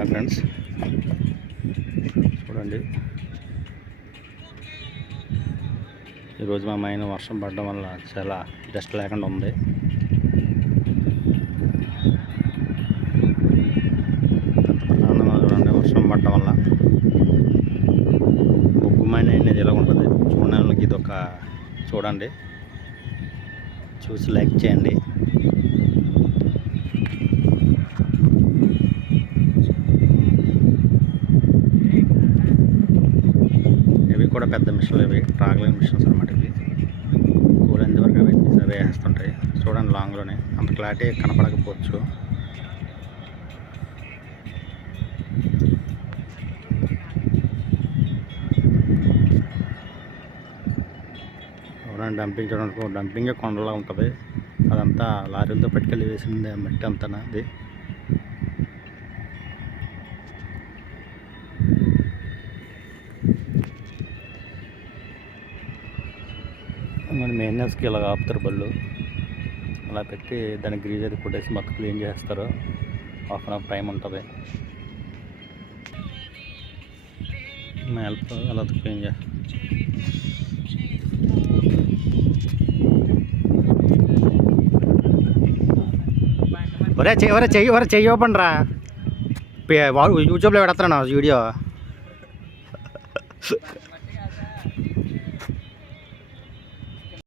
Hi friends, చూడండి ఈరోజు మా మైన వర్షం పడడం వల్ల చాలా డస్ట్ లేకుండా ఉంది. చూడండి, వర్షం పడడం వల్ల బొగ్గు మైన అనేది ఇలా ఉంటుంది. చూడడానికి ఇది ఒక చూడండి, చూసి లైక్ చేయండి. ఇవి కూడా పెద్ద మిషన్లు, ఇవి ట్రాక్లింగ్ మిషన్స్ అనమాట. ఇవి కూలంత వరకు అవి వేస్తుంటాయి. చూడండి, లాంగ్లోనే అంత క్లారిటీ కనపడకపోవచ్చు. చూడండి, డంపింగ్ చూడండి, డంపింగే కొండలా ఉంటుంది. అదంతా లారీలతో పట్టుకెళ్ళి వేసింది మట్టి అంతా అది. మన మెయింటెనెన్స్కి ఇలా ఆపుతారు బళ్ళు, అలా పెట్టి దానికి గ్రీజ్ అది కొట్టేసి మొత్తం క్లీన్ చేస్తారు. హాఫ్ అన్ అవర్ టైం ఉంటుంది. హెల్ప్ అలా క్లీన్ చేస్తారు. చెయ్యి ఓపెన్ రా, యూట్యూబ్లో పెడతాను వీడియో.